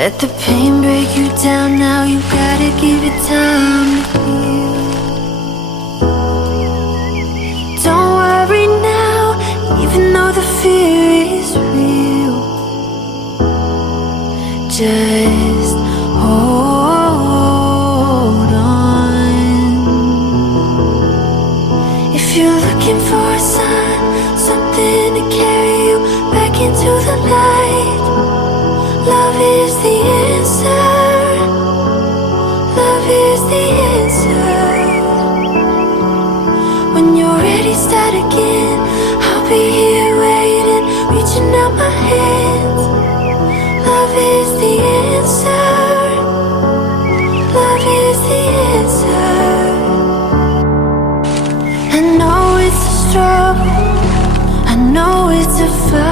Let the pain break you down now. You gotta give it time to heal. Don't worry now, even though the fear is real. Just hold on. If you're looking for a sign, something to carry you back into the light, love is the answer. Love is the answer. When you're ready, start again. I'll be here waiting, reaching out my hands. Love is the answer. Love is the answer. I know it's a struggle, I know it's a fight.